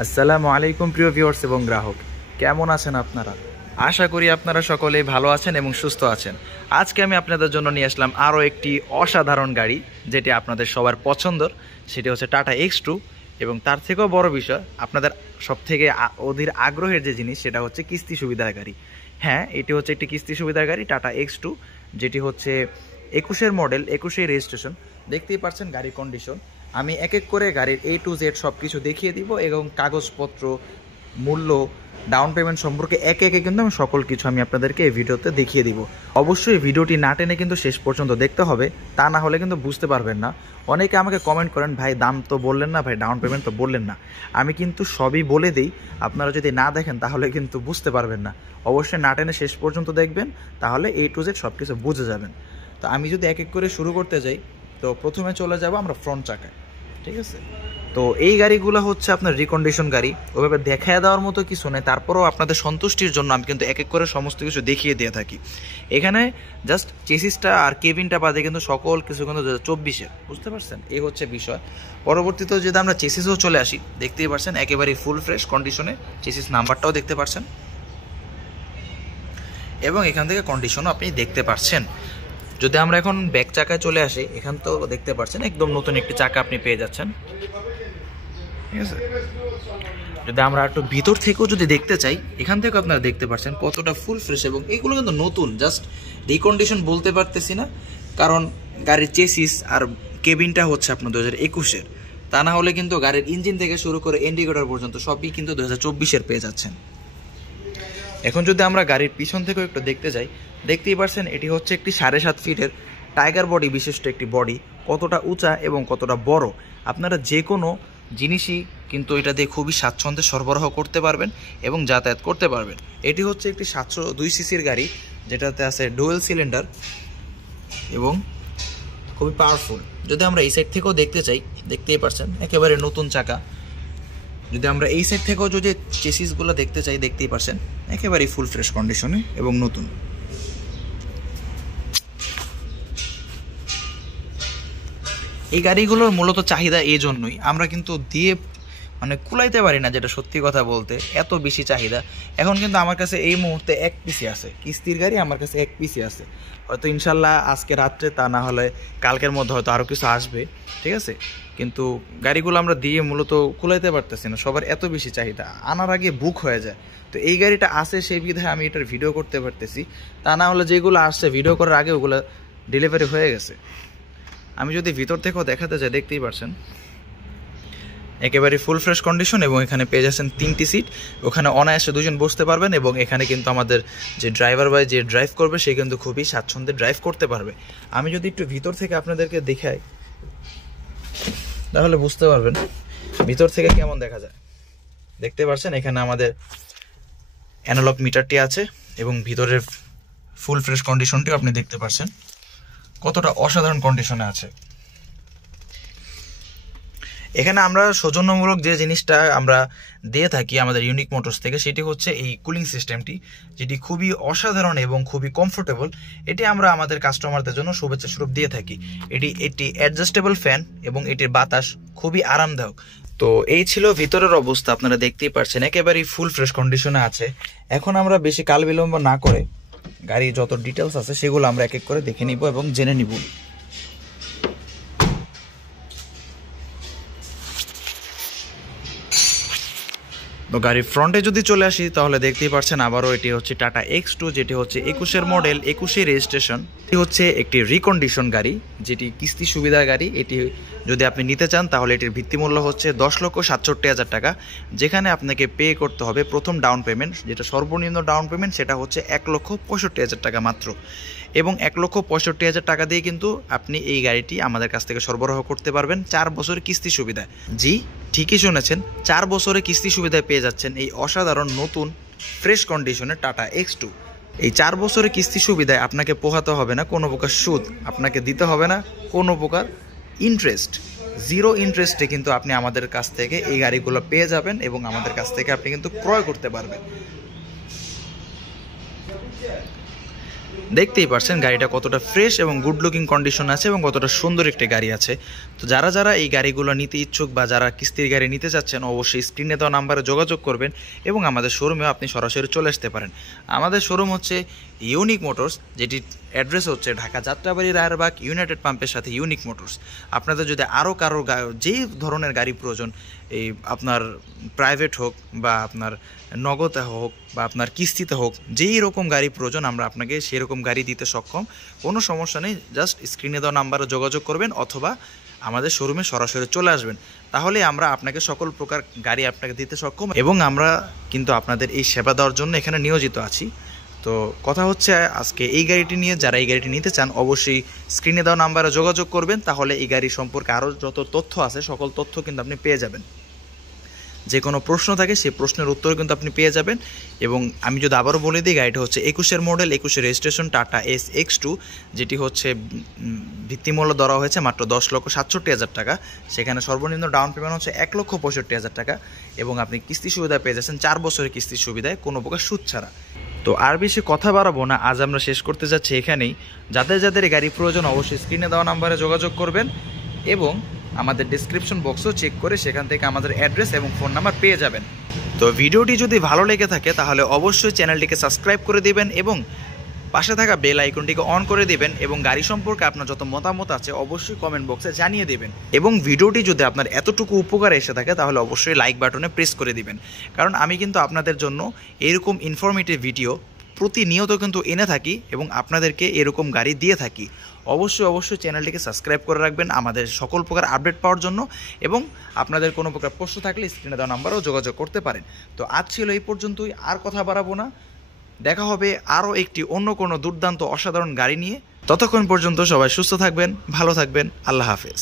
আসসালামু আলাইকুম প্রিয় ভিউয়ার্স এবং গ্রাহক, কেমন আছেন আপনারা? আশা করি আপনারা সকলেই ভালো আছেন এবং সুস্থ আছেন। আজকে আমি আপনাদের জন্য নিয়ে আসলাম আরও একটি অসাধারণ গাড়ি, যেটি আপনাদের সবার পছন্দর। সেটি হচ্ছে টাটা X2। এবং তার থেকেও বড় বিষয়, আপনাদের সবথেকে অধীর আগ্রহের যে জিনিস, সেটা হচ্ছে কিস্তি সুবিধার গাড়ি। হ্যাঁ, এটি হচ্ছে একটি কিস্তি সুবিধার গাড়ি, টাটা X2, যেটি হচ্ছে 21-এর মডেল, 21-এর রেজিস্ট্রেশন। দেখতেই পাচ্ছেন গাড়ির কন্ডিশন। আমি এক এক করে গাড়ির A to Z সব কিছু দেখিয়ে দিব এবং কাগজপত্র, মূল্য, ডাউন পেমেন্ট সম্পর্কে একে একে কিন্তু আমি সকল কিছু আপনাদেরকে এই ভিডিওতে দেখিয়ে দিব। অবশ্যই ভিডিওটি না টেনে কিন্তু শেষ পর্যন্ত দেখতে হবে, তা না হলে কিন্তু বুঝতে পারবেন না। অনেকে আমাকে কমেন্ট করেন, ভাই দাম তো বললেন না, ভাই ডাউন পেমেন্ট তো বললেন না। আমি কিন্তু সবই বলে দিই, আপনারা যদি না দেখেন তাহলে কিন্তু বুঝতে পারবেন না। অবশ্যই না টেনে শেষ পর্যন্ত দেখবেন, তাহলে A to Z সব কিছু বুঝে যাবেন। তো আমি যদি এক এক করে শুরু করতে যাই, তো প্রথমে চলে যাব আমরা ফ্রন্ট চাকায়। ঠিক আছে, তো এই গাড়িগুলো হচ্ছে আপনার রিকন্ডিশন গাড়ি, ওইভাবে দেখায় দেওয়ার মতো কিছু নেই। তারপরেও আপনাদের সন্তুষ্টির জন্য আমি কিন্তু এক এক করে সমস্ত কিছু দেখিয়ে দিয়ে থাকি। এখানে জাস্ট চেসিসটা আর কেবিনটা বাদে কিন্তু সকল কিছু কিন্তু 2024-এর, বুঝতে পারছেন? এই হচ্ছে বিষয়। পরবর্তীতে যদি আমরা চেসিসেও চলে আসি, দেখতেই পারছেন একেবারে ফুল ফ্রেশ কন্ডিশনে, চেসিস নাম্বারটাও দেখতে পারছেন এবং এখান থেকে কন্ডিশনও আপনি দেখতে পাচ্ছেন। যদি আমরা এখন ব্যাক চাকায় চলে আসি, এখান তো দেখতে পাচ্ছেন একদম নতুন একটি চাকা আপনি পেয়ে যাচ্ছেন। ঠিক আছে, যদি আমরা একটু ভিতর থেকেও যদি দেখতে চাই, এখান থেকেও আপনারা দেখতে পাচ্ছেন কতটা ফুল ফ্রেশ। এবং এগুলো কিন্তু নতুন, জাস্ট রিকন্ডিশন বলতে পারতেছি না, কারণ গাড়ির চেসিস আর কেবিনটা হচ্ছে আপনার 2021-এর। তা না হলে কিন্তু গাড়ির ইঞ্জিন থেকে শুরু করে ইন্ডিকেটর পর্যন্ত সবই কিন্তু 2024-এর পেয়ে যাচ্ছেন। এখন যদি আমরা গাড়ির পিছন থেকেও একটু দেখতে যাই, দেখতেই পাচ্ছেন এটি হচ্ছে একটি 7.5 ফিটের টাইগার বডি বিশিষ্ট একটি বডি। কতটা উঁচা এবং কতটা বড়, আপনারা যে কোনো জিনিসই কিন্তু এটা দিয়ে খুবই স্বাচ্ছন্দ্যে সরবরাহ করতে পারবেন এবং যাতায়াত করতে পারবেন। এটি হচ্ছে একটি 702 সিসির গাড়ি, যেটাতে আছে ডুয়েল সিলিন্ডার এবং খুবই পাওয়ারফুল। যদি আমরা এই সাইড থেকেও দেখতে চাই, দেখতেই পাচ্ছেন একেবারে নতুন চাকা। যদি আমরা এই সাইড থেকেও যদি চেসিসগুলো দেখতে চাই, দেখতেই পাচ্ছেন একেবারেই ফুল ফ্রেশ কন্ডিশনে এবং নতুন। এই গাড়িগুলোর মূলত চাহিদা এই জন্যই, আমরা কিন্তু দিয়ে কুলাইতে পারি না, যেটা সত্যি কথা বলতে, এত বেশি চাহিদা। এখন কিন্তু আমার কাছে এই মুহূর্তে 1 পিসি আছে কিস্তির গাড়ি, আমার কাছে 1 পিসি আছে। হয়তো ইনশাল্লাহ আজকে রাত্রে, তা না হলে কালকের মধ্যে হয়তো আরও কিছু আসবে। ঠিক আছে, কিন্তু গাড়িগুলো আমরা দিয়ে মূলত কুলাইতে পারতেছি না, সবার এত বেশি চাহিদা, আনার আগে বুক হয়ে যায়। তো এই গাড়িটা আছে, সেই বিধায় আমি এটার ভিডিও করতে পারতেছি। তা না হলে যেগুলো আসছে ভিডিও করার আগে ওগুলো ডেলিভারি হয়ে গেছে। আমি যদি ভিতর থেকেও দেখাতে চাই, দেখতেই পারছেন একেবারে ফুল ফ্রেশ কন্ডিশন। এবং এখানে পেয়ে যাচ্ছেন 3টি সিট, ওখানে অনায়াসে 2 জন বসতে পারবেন। এবং এখানে কিন্তু আমাদের যে ড্রাইভার বা যে ড্রাইভ করবে, সে কিন্তু খুবই স্বাচ্ছন্দ্যে ড্রাইভ করতে পারবে। আমি যদি একটু ভিতর থেকে আপনাদেরকে দেখাই, তাহলে বুঝতে পারবেন ভিতর থেকে কেমন দেখা যায়। দেখতে পাচ্ছেন এখানে আমাদের অ্যানালগ মিটারটি আছে এবং ভিতরের ফুল ফ্রেশ কন্ডিশনটিও আপনি দেখতে পাচ্ছেন কতটা অসাধারণ কন্ডিশনে আছে। এখানে আমরা সৌজন্যমূলক যে জিনিসটা আমরা দিয়ে থাকি আমাদের ইউনিক মোটরস থেকে, সেটি হচ্ছে এই কুলিং সিস্টেমটি, যেটি খুবই অসাধারণ এবং খুবই কমফোর্টেবল। এটি আমরা আমাদের কাস্টমারদের জন্য শুভেচ্ছা স্বরূপ দিয়ে থাকি। এটি অ্যাডজাস্টেবল ফ্যান এবং এটির বাতাস খুবই আরামদায়ক। তো এই ছিল ভিতরের অবস্থা, আপনারা দেখতেই পাচ্ছেন একেবারেই ফুল ফ্রেশ কন্ডিশনে আছে। এখন আমরা বেশি কাল বিলম্ব না করে গাড়ির যত ডিটেলস আছে সেগুলো আমরা এক এক করে দেখে নিব এবং জেনে নিব। তো গাড়ির ফ্রন্টে যদি চলে আসি, তাহলে দেখতেই পাচ্ছেন আবারও এটি হচ্ছে টাটা X2, যেটি হচ্ছে 21-এর মডেল, 21-এর রেজিস্ট্রেশন। এটি হচ্ছে একটি রিকন্ডিশন গাড়ি, যেটি কিস্তি সুবিধার গাড়ি। এটি যদি আপনি নিতে চান, তাহলে এটির ভিত্তিমূল্য হচ্ছে 10,67,000 টাকা, যেখানে আপনাকে পে করতে হবে প্রথম ডাউন পেমেন্ট, যেটা সর্বনিম্ন ডাউন পেমেন্ট, সেটা হচ্ছে 1,65,000 টাকা মাত্র। এবং 1,65,000 টাকা দিয়ে কিন্তু আপনি এই গাড়িটি আমাদের কাছ থেকে সরবরাহ করতে পারবেন 4 বছরের কিস্তি সুবিধায়। জি, ঠিকই শুনেছেন, 4 বছরের কিস্তি সুবিধায় পেয়ে যাচ্ছেন এই অসাধারণ নতুন ফ্রেশ কন্ডিশনের টাটা X2। এই 4 বছরের কিস্তি সুবিধায় আপনাকে পোহাতে হবে না কোনো প্রকার সুদ, আপনাকে দিতে হবে না কোনো প্রকার ইন্টারেস্ট। 0 ইন্টারেস্টে কিন্তু আপনি আমাদের কাছ থেকে এই গাড়িগুলো পেয়ে যাবেন এবং আমাদের কাছ থেকে আপনি কিন্তু ক্রয় করতে পারবেন। দেখতেই পারছেন গাড়িটা কতটা ফ্রেশ এবং গুড লুকিং কন্ডিশন আছে এবং কতটা সুন্দর একটি গাড়ি আছে। তো যারা যারা এই গাড়িগুলো নিতে ইচ্ছুক বা যারা কিস্তির গাড়ি নিতে চাচ্ছেন, অবশ্যই স্ক্রিনে দেওয়া নাম্বারে যোগাযোগ করবেন এবং আমাদের শোরুমেও আপনি সরাসরি চলে আসতে পারেন। আমাদের শোরুম হচ্ছে ইউনিক মোটরস, যেটি অ্যাড্রেস হচ্ছে ঢাকা যাত্রাবাড়ি রায়েরবাগ ইউনাইটেড পাম্পের সাথে ইউনিক মোটরস। আপনাদের যদি আরও কারো যেই ধরনের গাড়ি প্রয়োজন, এই আপনার প্রাইভেট হোক বা আপনার নগদে হোক বা আপনার কিস্তিতে হোক, যেই রকম গাড়ি প্রয়োজন আমরা আপনাকে সেরকম গাড়ি দিতে সক্ষম। কোনো সমস্যা নেই, জাস্ট স্ক্রিনে দেওয়া নাম্বারে যোগাযোগ করবেন অথবা আমাদের শোরুমে সরাসরি চলে আসবেন, তাহলে আমরা আপনাকে সকল প্রকার গাড়ি আপনাকে দিতে সক্ষম এবং আমরা কিন্তু আপনাদের এই সেবা দেওয়ার জন্য এখানে নিয়োজিত আছি। তো কথা হচ্ছে আজকে এই গাড়িটি নিয়ে, যারা এই গাড়িটি নিতে চান অবশ্যই স্ক্রিনে দেওয়া নাম্বারে যোগাযোগ করবেন, তাহলে এই গাড়ি সম্পর্কে আরও যত তথ্য আছে সকল তথ্য কিন্তু আপনি পেয়ে যাবেন। যে কোনো প্রশ্ন থাকে সেই প্রশ্নের উত্তর কিন্তু আপনি পেয়ে যাবেন। এবং আমি যদি আবারও বলে দিই, গাড়িটা হচ্ছে 21-এর মডেল, 21-এর রেজিস্ট্রেশন, টাটা SX2, যেটি হচ্ছে ভিত্তিমূল্য ধরা হয়েছে মাত্র 10,67,000 টাকা। সেখানে সর্বনিম্ন ডাউন পেমেন্ট হচ্ছে 1,65,000 টাকা এবং আপনি কিস্তি সুবিধা পেয়ে যাচ্ছেন 4 বছরের কিস্তির সুবিধায় কোনো প্রকার সুদ ছাড়া। তো আর বেশি কথা বাড়াবো না, আজ আমরা শেষ করতে যাচ্ছি এখানেই। যাদের যাদের গাড়ি প্রয়োজন অবশ্যই স্ক্রিনে দেওয়া নাম্বারে যোগাযোগ করবেন এবং আমাদের ডেসক্রিপশন বক্সও চেক করে সেখান থেকে আমাদের অ্যাড্রেস এবং ফোন নাম্বার পেয়ে যাবেন। তো ভিডিওটি যদি ভালো লেগে থাকে তাহলে অবশ্যই চ্যানেলটিকে সাবস্ক্রাইব করে দিবেন এবং পাশে থাকা বেল আইকনটিকে অন করে দিবেন এবং গাড়ি সম্পর্কে আপনার যত মতামত আছে অবশ্যই কমেন্ট বক্সে জানিয়ে দিবেন। এবং ভিডিওটি যদি আপনার এতটুকু উপকার এসে থাকে তাহলে অবশ্যই লাইক বাটনে প্রেস করে দিবেন, কারণ আমি কিন্তু আপনাদের জন্য এরকম ইনফরমেটিভ ভিডিও প্রতিনিয়ত কিন্তু এনে থাকি এবং আপনাদেরকে এরকম গাড়ি দিয়ে থাকি। অবশ্যই চ্যানেলটিকে সাবস্ক্রাইব করে রাখবেন আমাদের সকল প্রকার আপডেট পাওয়ার জন্য এবং আপনাদের কোনো প্রকার প্রশ্ন থাকলে স্ক্রিনে দেওয়া নাম্বারেও যোগাযোগ করতে পারেন। তো আজ ছিল এই পর্যন্তই, আর কথা বাড়াবো না, দেখা হবে আরও একটি অন্য কোনো দুর্দান্ত অসাধারণ গাড়ি নিয়ে। ততক্ষণ পর্যন্ত সবাই সুস্থ থাকবেন, ভালো থাকবেন, আল্লাহ হাফেজ।